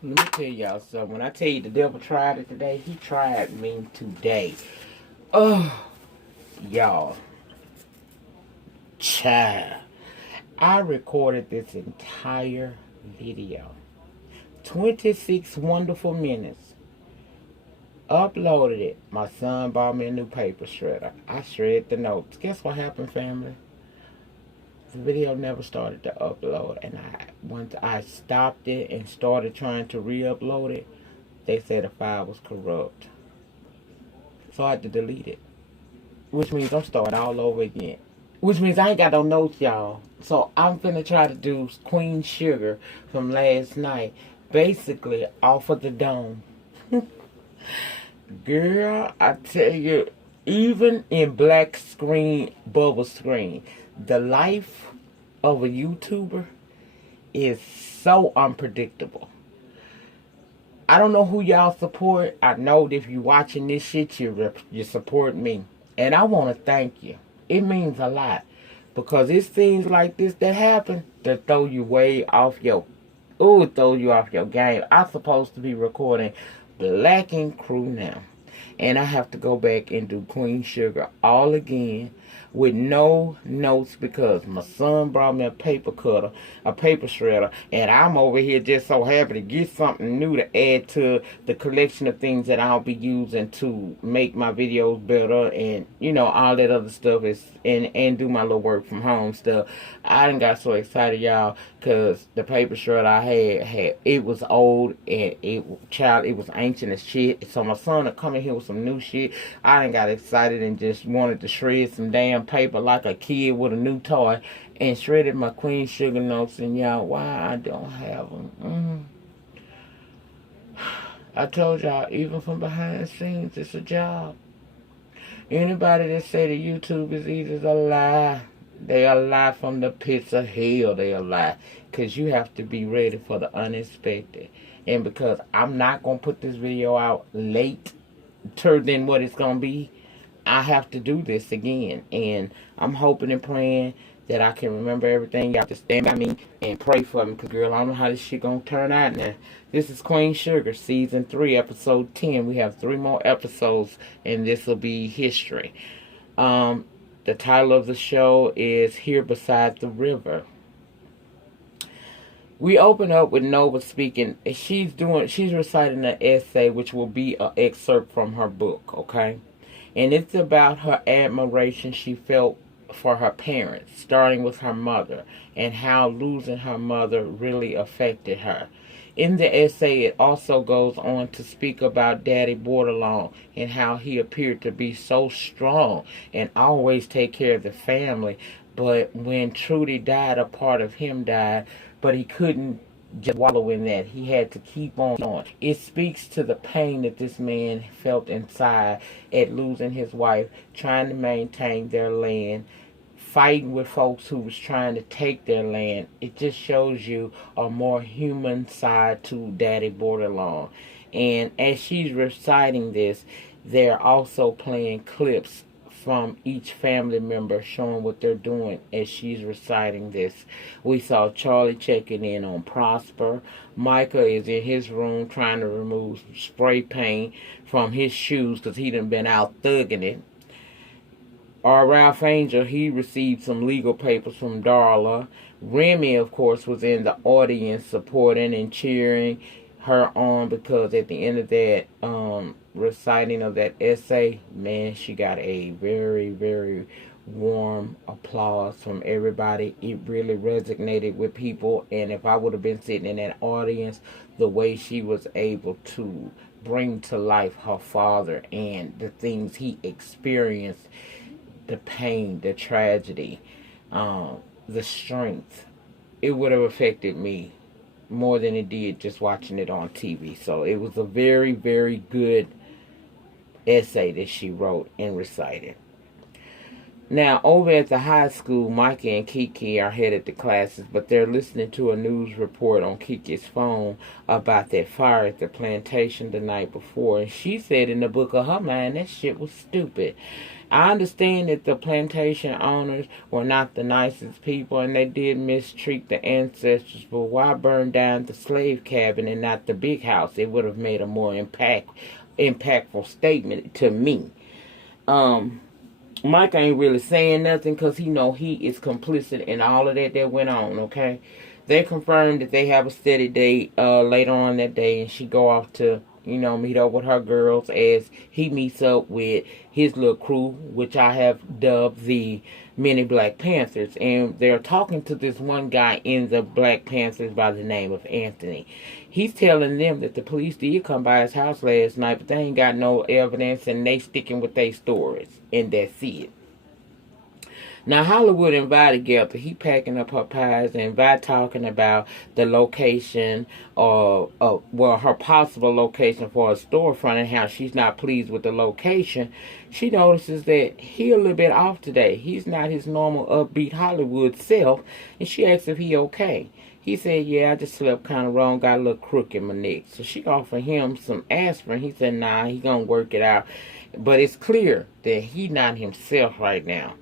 Let me tell y'all something. When I tell you the devil tried it today, he tried me today. Oh, y'all. Child. I recorded this entire video. 26 wonderful minutes. Uploaded it. My son bought me a new paper shredder. I shredded the notes. Guess what happened, family? The video never started to upload, and once I stopped it and started trying to re-upload it, they said the file was corrupt. So I had to delete it. Which means I'm starting all over again. Which means I ain't got no notes, y'all. So I'm finna try to do Queen Sugar from last night. Basically, off of the dome. Girl, I tell you, even in black screen, bubble screen, the life of a YouTuber is so unpredictable. I don't know who y'all support. I know that if you're watching this shit, you support me. And I want to thank you. It means a lot. Because it's things like this that happen that throw you way off your... Ooh, throw you off your game. I'm supposed to be recording Black and Crew now. And I have to go back and do Queen Sugar all again with no notes because my son brought me a paper cutter, a paper shredder, and I'm over here just so happy to get something new to add to the collection of things that I'll be using to make my videos better and, you know, all that other stuff is and do my little work from home stuff. I done got so excited, y'all, because the paper shredder I had it was old and it was ancient as shit. So my son would come in here with some new shit. I done got excited and just wanted to shred some damn paper like a kid with a new toy and shredded my Queen Sugar notes. And y'all, why I don't have them? I told y'all, even from behind the scenes, it's a job. Anybody that say that YouTube is easy is a lie. They a lie from the pits of hell. They a lie. Because you have to be ready for the unexpected. And because I'm not going to put this video out later than what it's going to be, I have to do this again. And I'm hoping and praying that I can remember everything. Y'all just stand by me and pray for me. Because, girl, I don't know how this shit going to turn out now. This is Queen Sugar, Season 3, Episode 10. We have 3 more episodes, and this will be history. The title of the show is Here Beside the River. We open up with Nova speaking. She's reciting an essay, which will be an excerpt from her book, okay? And it's about her admiration she felt for her parents, starting with her mother, and how losing her mother really affected her. In the essay, it also goes on to speak about Daddy Bordelon and how he appeared to be so strong and always take care of the family. But when Trudy died, a part of him died, but he couldn't just wallow in that. He had to keep on. It speaks to the pain that this man felt inside at losing his wife, trying to maintain their land, fighting with folks who was trying to take their land. It just shows you a more human side to Daddy Bordelon. And as she's reciting this, they're also playing clips from each family member showing what they're doing as she's reciting this. We saw Charlie checking in on Prosper. Micah is in his room trying to remove spray paint from his shoes because he done been out thugging it. Ralph Angel, he received some legal papers from Darla. Remy, of course, was in the audience supporting and cheering her on because at the end of that reciting of that essay, man, she got a very, very warm applause from everybody. It really resonated with people, and if I would have been sitting in that audience, the way she was able to bring to life her father and the things he experienced, the pain, the tragedy, the strength, it would have affected me more than it did just watching it on TV. So it was a very, very good essay that she wrote and recited. Now, over at the high school, Micah and Kiki are headed to classes, but they're listening to a news report on Kiki's phone about that fire at the plantation the night before. And she said in the book of her mind, that shit was stupid. I understand that the plantation owners were not the nicest people and they did mistreat the ancestors, but why burn down the slave cabin and not the big house? It would have made a more impactful statement to me. Mike ain't really saying nothing because he know he is complicit in all of that went on, okay? They confirmed that they have a steady date later on that day, and she go off to, meet up with her girls as he meets up with his little crew, which I have dubbed the Mini Black Panthers. And they're talking to this one guy in the Black Panthers by the name of Anthony. He's telling them that the police did come by his house last night, but they ain't got no evidence, and they sticking with their stories, and that's it. Now, Hollywood and Vi together, he packing up her pies, and Vi talking about the location, her possible location for a storefront and how she's not pleased with the location. She notices that he a little bit off today. He's not his normal upbeat Hollywood self, and she asks if he okay. He said, yeah, I just slept kind of wrong, got a little crook in my neck. So she offered him some aspirin. He said, nah, he gonna work it out. But it's clear that he not himself right now.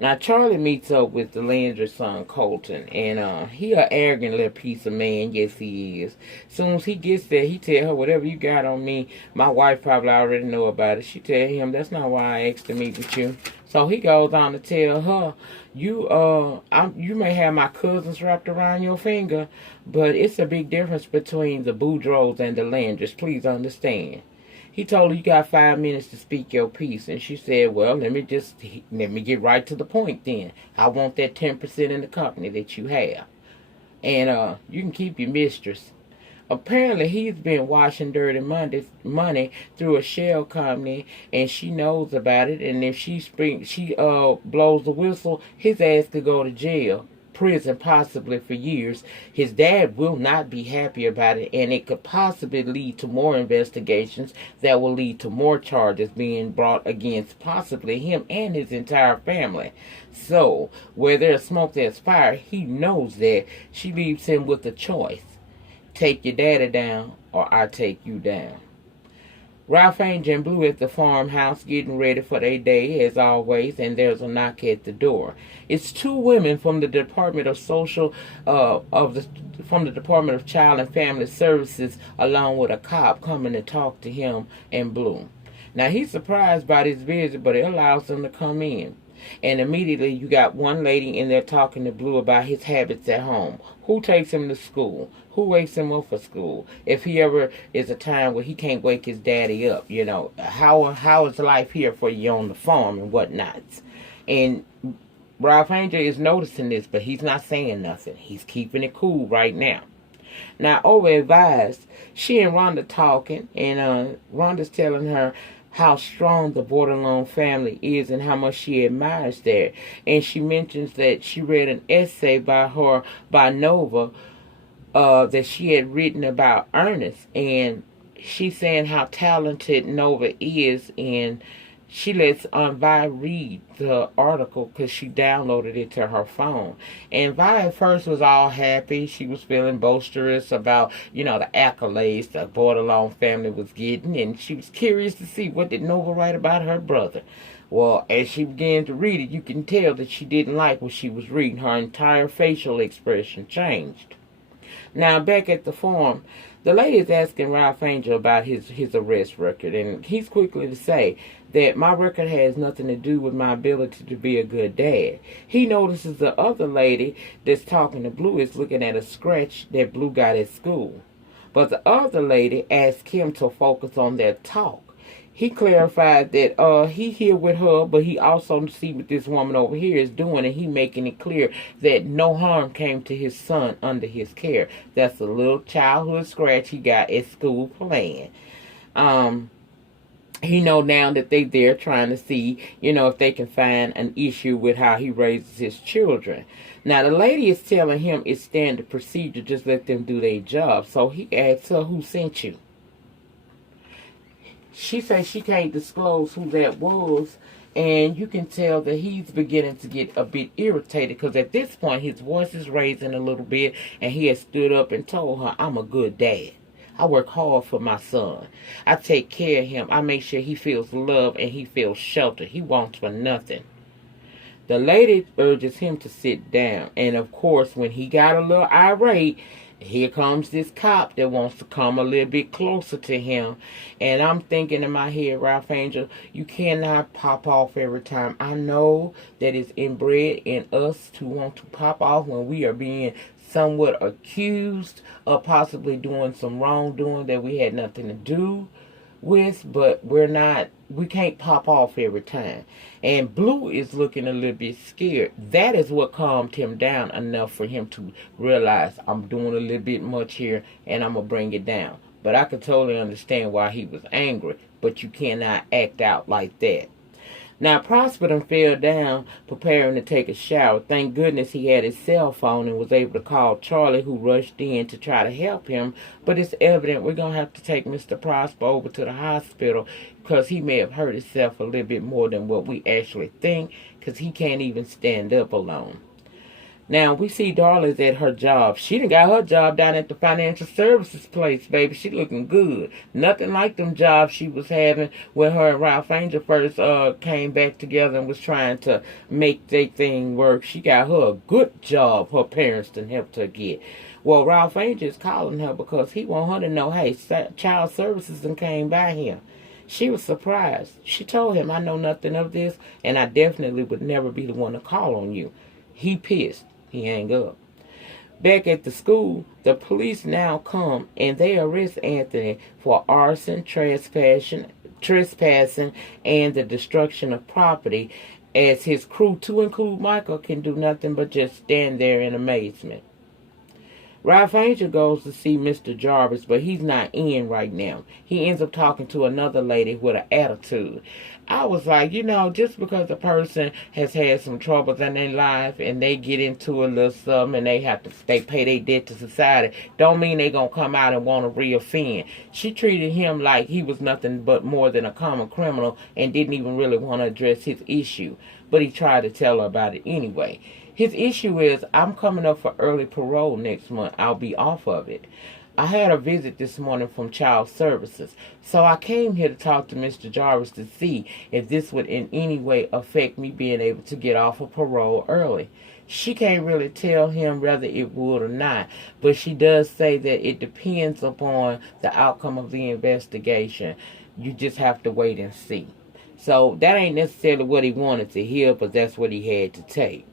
Now, Charlie meets up with the Landry's son, Colton, and he an arrogant little piece of man. Yes, he is. Soon as he gets there, he tell her, whatever you got on me, my wife probably already know about it. She tell him, that's not why I asked to meet with you. So he goes on to tell her, you may have my cousins wrapped around your finger, but it's a big difference between the Boudreaux and the Landrys. Please understand. He told her, you got 5 minutes to speak your piece. And she said, well, let me get right to the point then. I want that 10% in the company that you have. And you can keep your mistress. Apparently, he's been washing dirty money through a shell company, and she knows about it. And if she blows the whistle, his ass could go to jail. Prison possibly for years. His dad will not be happy about it, and it could possibly lead to more investigations that will lead to more charges being brought against possibly him and his entire family. So, where there's smoke, there's fire. He knows that. She leaves him with a choice. Take your daddy down, or I take you down. Ralph Angel and Blue at the farmhouse getting ready for their day as always, and there's a knock at the door. It's 2 women from the Department of from the Department of Child and Family Services, along with a cop, coming to talk to him and Blue. Now he's surprised by this visit, but it allows them to come in. And immediately you got one lady in there talking to Blue about his habits at home. Who takes him to school? Who wakes him up for school? If he ever is a time where he can't wake his daddy up, how is life here for you on the farm and whatnot? And Ralph Angel is noticing this, but he's not saying nothing. He's keeping it cool right now. Now, over advised, she and Rhonda talking, and Rhonda's telling her how strong the Bordelon family is and how much she admires that. And she mentions that she read an essay by Nova that she had written about Ernest, and she's saying how talented Nova is, and she lets Vi read the article because she downloaded it to her phone. And Vi at first was all happy. She was feeling boisterous about, the accolades the Bordelon family was getting, and she was curious to see what did Nova write about her brother. Well, as she began to read it, you can tell that she didn't like what she was reading. Her entire facial expression changed. Now, back at the farm, the lady is asking Ralph Angel about his arrest record, and he's quickly to say that my record has nothing to do with my ability to be a good dad. He notices the other lady that's talking to Blue is looking at a scratch that Blue got at school. But the other lady asked him to focus on their talk. He clarified that he here with her, but he also see what this woman over here is doing, and he making it clear that no harm came to his son under his care. That's a little childhood scratch he got at school playing. He know now that they there trying to see, if they can find an issue with how he raises his children. Now, the lady is telling him it's standard procedure, just let them do their job. So he asks her, who sent you? She says she can't disclose who that was, And you can tell that he's beginning to get a bit irritated because at this point his voice is raising a little bit, and he has stood up and told her, "I'm a good dad. I work hard for my son. I take care of him. I make sure he feels love and he feels shelter. He wants for nothing." The lady urges him to sit down. And of course, when he got a little irate, here comes this cop that wants to come a little bit closer to him. And I'm thinking in my head, Ralph Angel, you cannot pop off every time. I know that it's inbred in us to want to pop off when we are being somewhat accused of possibly doing some wrongdoing that we had nothing to do with, but we can't pop off every time. And Blue is looking a little bit scared. That is what calmed him down enough for him to realize, I'm doing a little bit much here and I'm going to bring it down. But I could totally understand why he was angry, but you cannot act out like that. Now, Prosper done fell down preparing to take a shower. Thank goodness he had his cell phone and was able to call Charlie, who rushed in to try to help him. But it's evident we're going to have to take Mr. Prosper over to the hospital because he may have hurt himself a little bit more than what we actually think, because he can't even stand up alone. Now, we see Darla's at her job. She done got her job down at the financial services place, baby. She looking good. Nothing like them jobs she was having when her and Ralph Angel first came back together and was trying to make their thing work. She got her a good job her parents done helped her get. Well, Ralph Angel is calling her because he want her to know, hey, child services done came by here. She was surprised. She told him, I know nothing of this, and I definitely would never be the one to call on you. He pissed. He hang up. Back at the school, the police now come and they arrest Anthony for arson, trespassing, and the destruction of property, as his crew, to include Michael, can do nothing but just stand there in amazement. Ralph Angel goes to see Mr. Jarvis, but he's not in right now. He ends up talking to another lady with an attitude. I was like, just because a person has had some troubles in their life and they get into a little something and they pay their debt to society, don't mean they gonna come out and want to reoffend. She treated him like he was nothing but more than a common criminal and didn't even really want to address his issue. But he tried to tell her about it anyway. His issue is, I'm coming up for early parole next month. I'll be off of it. I had a visit this morning from Child Services, so I came here to talk to Mr. Jarvis to see if this would in any way affect me being able to get off of parole early. She can't really tell him whether it would or not, but she does say that it depends upon the outcome of the investigation. You just have to wait and see. So that ain't necessarily what he wanted to hear, but that's what he had to take.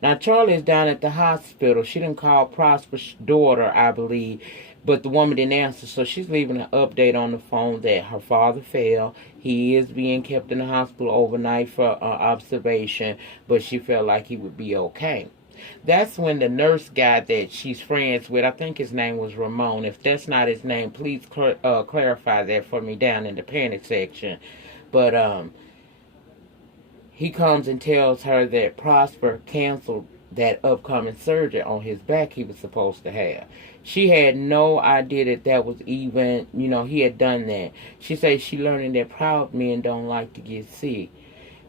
Now, Charlie is down at the hospital. She didn't call Prosper's daughter, I believe, but the woman didn't answer, so she's leaving an update on the phone that her father fell. He is being kept in the hospital overnight for observation, but she felt like he would be okay. That's when the nurse guy that she's friends with, I think his name was Ramon. If that's not his name, please clarify that for me down in the panic section. But he comes and tells her that Prosper canceled that upcoming surgery on his back he was supposed to have. She had no idea that was even, he had done that. She says she learning that proud men don't like to get sick.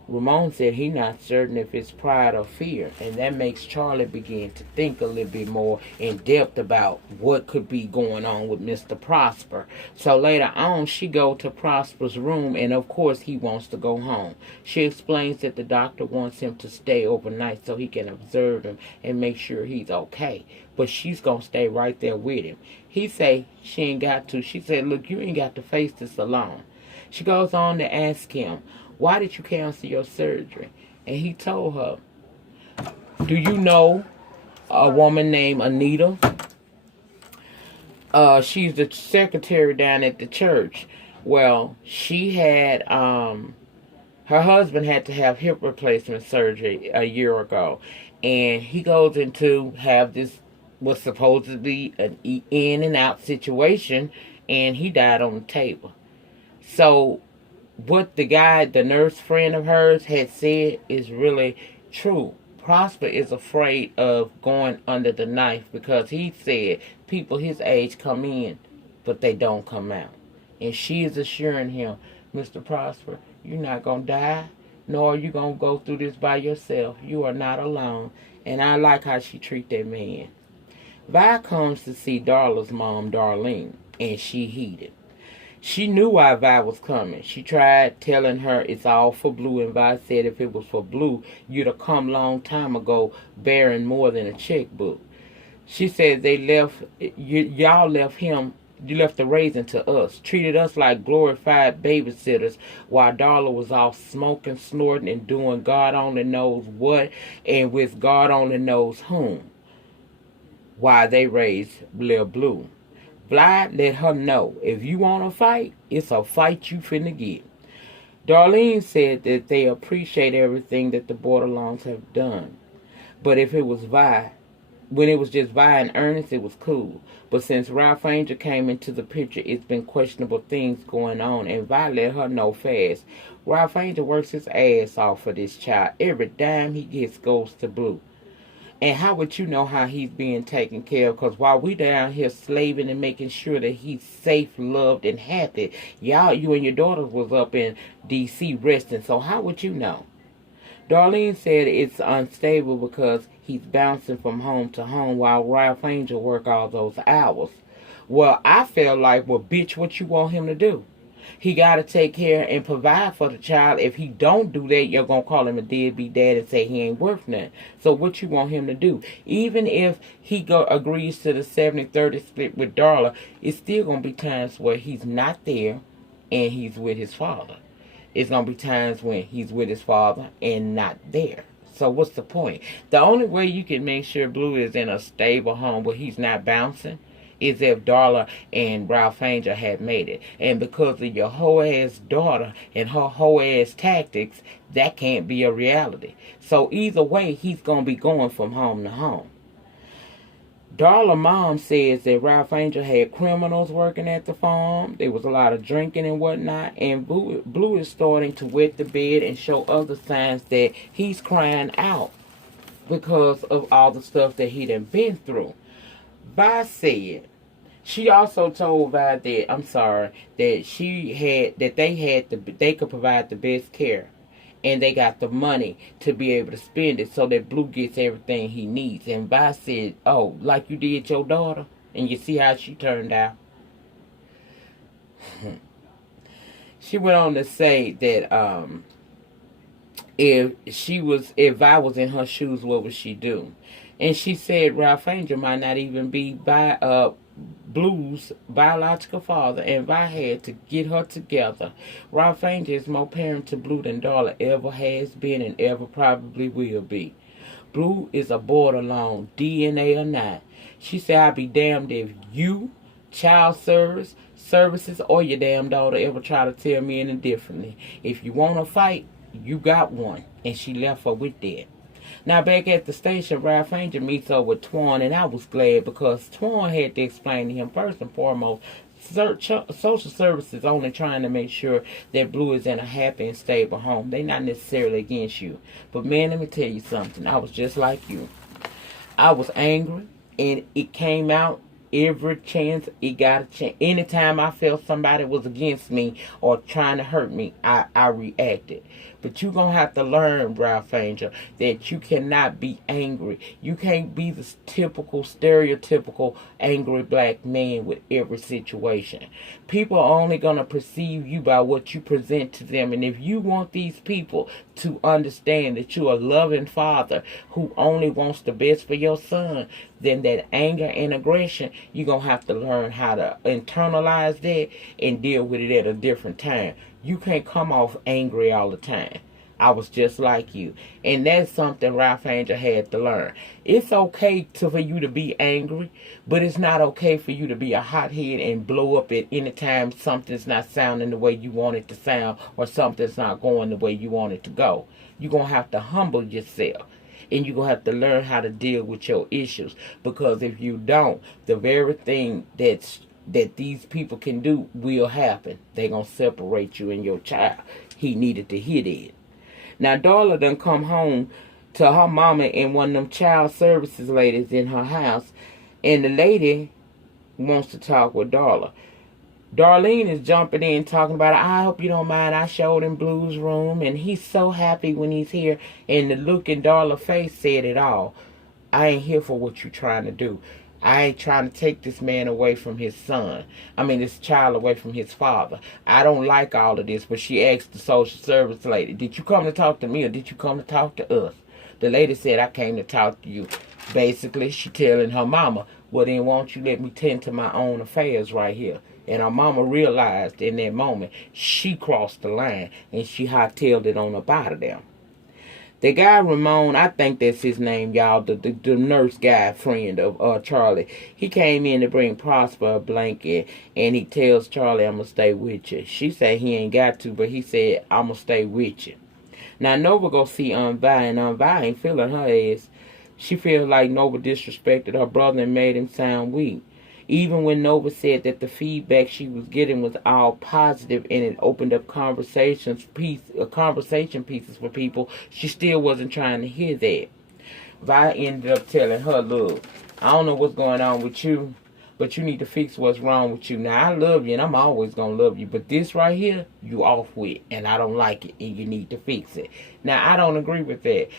Ramon said he not certain if it's pride or fear, and that makes Charlie begin to think a little bit more in depth about what could be going on with Mr. Prosper. So later on, she go to Prosper's room, and of course he wants to go home. She explains that the doctor wants him to stay overnight so he can observe him and make sure he's okay, but she's gonna stay right there with him. He say she ain't got to. She said, look, you ain't got to face this alone. She goes on to ask him, why did you cancel your surgery? And he told her, do you know a woman named Anita? She's the secretary down at the church. Well, she had, her husband had to have hip replacement surgery a year ago. And he goes into have this, was supposed to be an in and out situation, and he died on the table. So what the nurse friend of hers had said is really true. Prosper is afraid of going under the knife because he said people his age come in, but they don't come out. And she is assuring him, Mr. Prosper, you're not going to die. nor are you going to go through this by yourself. You are not alone. And I like how she treat that man. Vi comes to see Darla's mom, Darlene, and she heated. She knew why Vi was coming. She tried telling her it's all for Blue, and Vi said if it was for Blue, you'd have come long time ago bearing more than a checkbook. She said they left, y'all left him, you left the raising to us, treated us like glorified babysitters while Darla was off smoking, snorting, and doing God only knows what and with God only knows whom while they raised Lil Blue. Vlad let her know, if you want to fight, it's a fight you finna get. Darlene said that they appreciate everything that the Borderlongs have done. But if it was Vi, when it was just Vi and Ernest, it was cool. But since Ralph Angel came into the picture, it's been questionable things going on, and Vi let her know fast. Ralph Angel works his ass off for this child. Every dime he gets goes to Blue. And how would you know how he's being taken care of? Because while we down here slaving and making sure that he's safe, loved, and happy, you and your daughter was up in D.C. resting. So how would you know? Darlene said it's unstable because he's bouncing from home to home while Ralph Angel work all those hours. Well, I felt like, well, bitch, what you want him to do? He got to take care and provide for the child. If he don't do that, you're going to call him a deadbeat dad and say he ain't worth nothing. So what you want him to do? Even if he agrees to the 70-30 split with Darla, it's still going to be times where he's not there and he's with his father. It's going to be times when he's with his father and not there. So what's the point? The only way you can make sure Blue is in a stable home where he's not bouncing is if Darla and Ralph Angel had made it. And because of your hoe-ass daughter and her hoe-ass tactics, that can't be a reality. So either way, he's going to be going from home to home. Darla mom says that Ralph Angel had criminals working at the farm. There was a lot of drinking and whatnot. And Blue is starting to wet the bed and show other signs that he's crying out because of all the stuff that he done been through. Vi said, she also told Vi that, they could provide the best care. And they got the money to be able to spend it so that Blue gets everything he needs. And Vi said, oh, like you did your daughter? And you see how she turned out? She went on to say that if Vi was in her shoes, what would she do? And she said Ralph Angel might not even be Blue's biological father, and Vi had to get her together. Ralph Angel is more parent to Blue than Darla ever has been and ever probably will be. Blue is a borderline, DNA or not. She said, I'd be damned if you, child services, or your damn daughter ever try to tell me any differently. If you want to fight, you got one. And she left her with that. Now back at the station, Ralph Angel meets up with Twan, and I was glad because Twan had to explain to him first and foremost, social services only trying to make sure that Blue is in a happy and stable home. They're not necessarily against you. But man, let me tell you something. I was just like you. I was angry, and it came out every chance it got a chance. Anytime I felt somebody was against me or trying to hurt me, I reacted. But you're going to have to learn, Ralph Angel, that you cannot be angry. You can't be the typical, stereotypical angry black man with every situation. People are only going to perceive you by what you present to them. And if you want these people to understand that you're a loving father who only wants the best for your son, then that anger and aggression, you're going to have to learn how to internalize that and deal with it at a different time. You can't come off angry all the time. I was just like you. And that's something Ralph Angel had to learn. It's okay for you to be angry, but it's not okay for you to be a hothead and blow up at any time something's not sounding the way you want it to sound or something's not going the way you want it to go. You're going to have to humble yourself. And you're going to have to learn how to deal with your issues. Because if you don't, the very thing that these people can do will happen. They're going to separate you and your child. He needed to hear that. Now, Darla done come home to her mama and one of them child services ladies in her house. And the lady wants to talk with Darla. Darlene is jumping in talking about, I hope you don't mind, I showed him Blue's room and he's so happy when he's here. And the look in Darla's face said it all. I ain't here for what you trying to do. I ain't trying to take this man away from his son. This child away from his father. I don't like all of this. But she asked the social service lady, did you come to talk to me or did you come to talk to us? The lady said, I came to talk to you. Basically, she telling her mama, well, then won't you let me tend to my own affairs right here? And her mama realized in that moment she crossed the line and she hightailed it on up out of there. The guy Ramon, I think that's his name, y'all, the nurse guy friend of Charlie. He came in to bring Prosper a blanket, and he tells Charlie, I'm going to stay with you. She said he ain't got to, but he said, I'm going to stay with you. Now, Nova go see Aunt Vi, and Aunt Vi ain't feeling her ass. She feels like Nova disrespected her brother and made him sound weak. Even when Nova said that the feedback she was getting was all positive and it opened up conversation pieces for people, she still wasn't trying to hear that. Vi ended up telling her, look, I don't know what's going on with you, but you need to fix what's wrong with you. Now, I love you and I'm always going to love you, but this right here, you off with, and I don't like it, and you need to fix it. Now, I don't agree with that.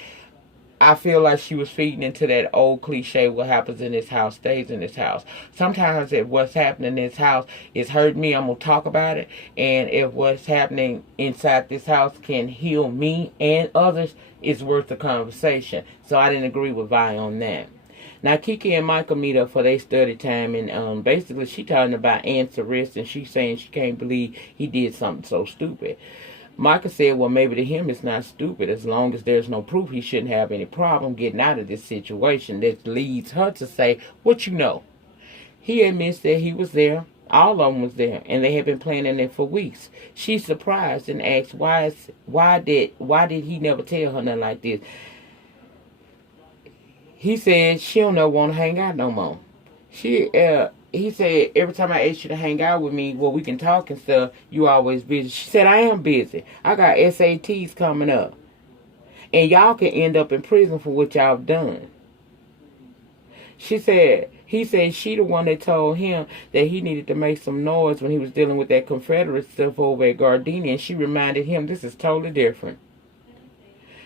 I feel like she was feeding into that old cliche, what happens in this house stays in this house. Sometimes if what's happening in this house is hurt me, I'm going to talk about it. And if what's happening inside this house can heal me and others, it's worth the conversation. So I didn't agree with Vi on that. Now, Kiki and Michael meet up for their study time, and basically she talking about Aunt's arrest, and she's saying she can't believe he did something so stupid. Micah said, well, maybe to him it's not stupid. As long as there's no proof, he shouldn't have any problem getting out of this situation. That leads her to say, what you know? He admits that he was there. All of them was there, and they had been planning it for weeks. She's surprised and asks, why did he never tell her nothing like this? He said she don't ever want to hang out no more. He said, every time I ask you to hang out with me, well, we can talk and stuff, you always busy. She said, I am busy. I got SATs coming up. And y'all can end up in prison for what y'all have done. He said she the one that told him that he needed to make some noise when he was dealing with that Confederate stuff over at Gardenia. And she reminded him, this is totally different.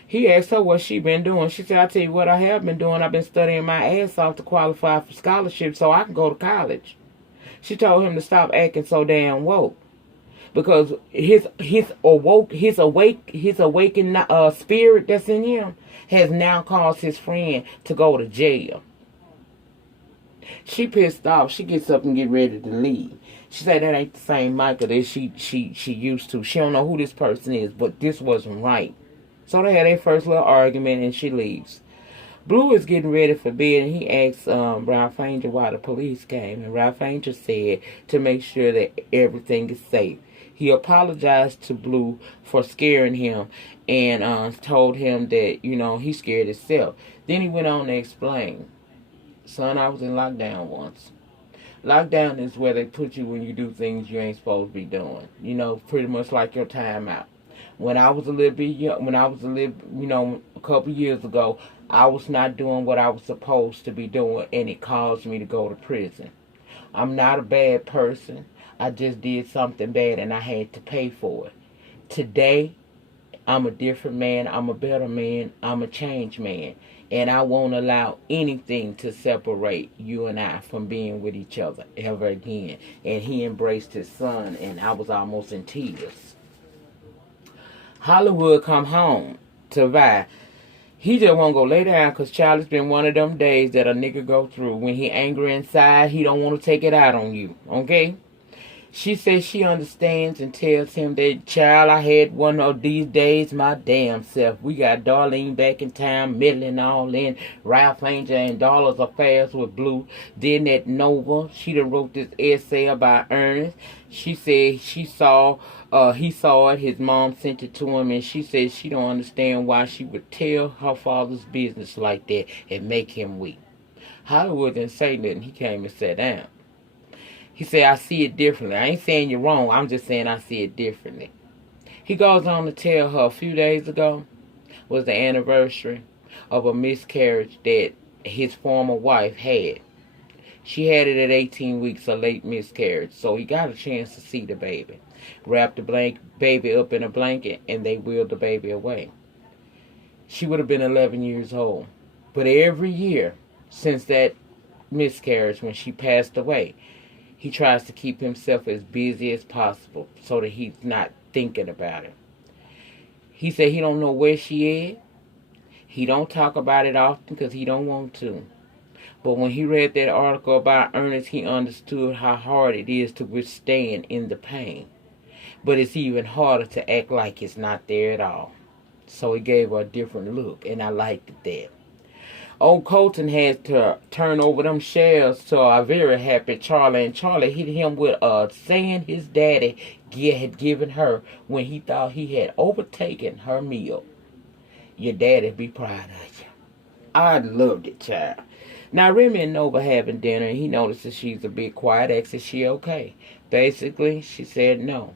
He asked her what she been doing. She said, I tell you what I have been doing. I've been studying my ass off to qualify for scholarship so I can go to college. She told him to stop acting so damn woke. Because his awakened spirit that's in him has now caused his friend to go to jail. She pissed off. She gets up and get ready to leave. She said that ain't the same Michael that she used to. She don't know who this person is, but this wasn't right. So they had their first little argument, and she leaves. Blue is getting ready for bed, and he asks Ralph Angel why the police came. And Ralph Angel said to make sure that everything is safe. He apologized to Blue for scaring him and told him that, he scared himself. Then he went on to explain. Son, I was in lockdown once. Lockdown is where they put you when you do things you ain't supposed to be doing. Pretty much like your time out. When I was a little bit young, a couple years ago, I was not doing what I was supposed to be doing, and it caused me to go to prison. I'm not a bad person. I just did something bad, and I had to pay for it. Today, I'm a different man. I'm a better man. I'm a changed man. And I won't allow anything to separate you and I from being with each other ever again. And he embraced his son, and I was almost in tears. Hollywood come home to Vi. He just want to go lay down because Charlie's been one of them days that a nigga go through. When he angry inside, he don't want to take it out on you. Okay? She says she understands and tells him that, child, I had one of these days my damn self. We got Darlene back in town, meddling all in Ralph Angel and Dollar's affairs with Blue. Then at Nova, she done wrote this essay about Ernest. She said he saw it, his mom sent it to him, and she said she don't understand why she would tell her father's business like that and make him weak. Hollywood didn't say nothing. He came and sat down. He said, I see it differently. I ain't saying you're wrong. I'm just saying I see it differently. He goes on to tell her a few days ago was the anniversary of a miscarriage that his former wife had. She had it at 18 weeks, a late miscarriage, so he got a chance to see the baby. Wrapped the baby up in a blanket, and they wheeled the baby away. She would have been 11 years old. But every year since that miscarriage, when she passed away, he tries to keep himself as busy as possible so that he's not thinking about it. He said he don't know where she is. He don't talk about it often because he don't want to. But when he read that article about Ernest, he understood how hard it is to withstand in the pain. But it's even harder to act like it's not there at all. So he gave her a different look, and I liked it that. Old Colton had to turn over them shells to a very happy Charlie, and Charlie hit him with a saying his daddy had given her when he thought he had overtaken her meal. Your daddy be proud of you. I loved it, child. Now, Remy and Nova having dinner, and he notices she's a bit quiet, asks is she okay. Basically, she said no.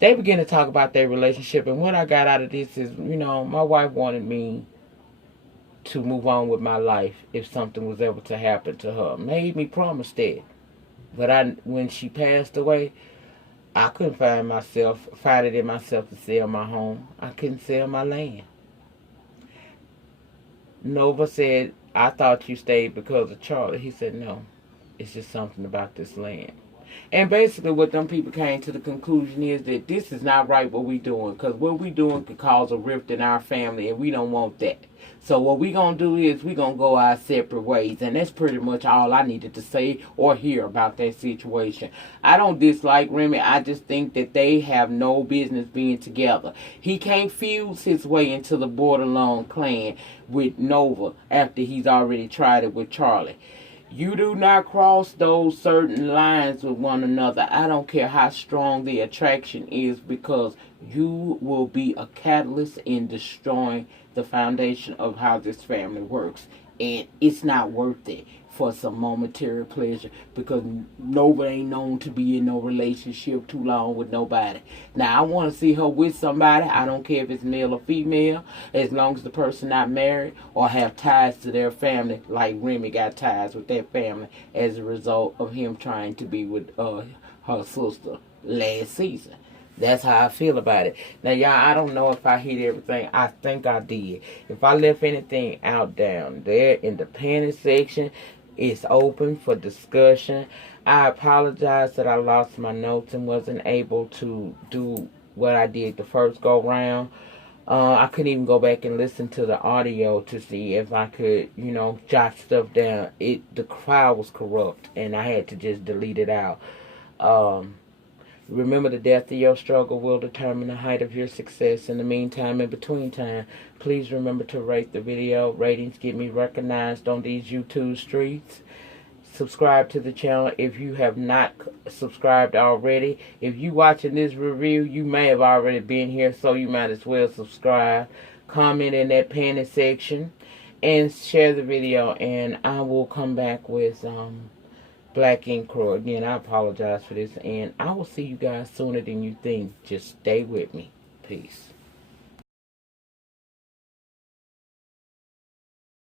They begin to talk about their relationship, and what I got out of this is, my wife wanted me to move on with my life if something was ever to happen to her. Made me promise that. But when she passed away, I couldn't find it in myself to sell my home. I couldn't sell my land. Nova said, I thought you stayed because of Charlie. He said, no, it's just something about this land. And basically what them people came to the conclusion is that this is not right what we doing, because what we doing could cause a rift in our family, and we don't want that. So what we going to do is we going to go our separate ways, and that's pretty much all I needed to say or hear about that situation. I don't dislike Remy. I just think that they have no business being together. He can't fuse his way into the Bordelon clan with Nova after he's already tried it with Charlie. You do not cross those certain lines with one another. I don't care how strong the attraction is, because you will be a catalyst in destroying the foundation of how this family works. And it's not worth it for some momentary pleasure, because Nova ain't known to be in no relationship too long with nobody. Now, I want to see her with somebody. I don't care if it's male or female, as long as the person not married or have ties to their family, like Remy got ties with their family as a result of him trying to be with her sister last season. That's how I feel about it. Now, y'all, I don't know if I hit everything. I think I did. If I left anything out down there in the panic section, it's open for discussion. I apologize that I lost my notes and wasn't able to do what I did the first go round. I couldn't even go back and listen to the audio to see if I could, jot stuff down. The file was corrupt, and I had to just delete it out. Remember, the depth of your struggle will determine the height of your success. In the meantime, in between time, please remember to rate the video. Ratings get me recognized on these YouTube streets. Subscribe to the channel if you have not subscribed already. If you watching this review, you may have already been here, so you might as well subscribe. Comment in that panic section and share the video, and I will come back with Black Ink Crow. Again, I apologize for this, and I will see you guys sooner than you think. Just stay with me. Peace.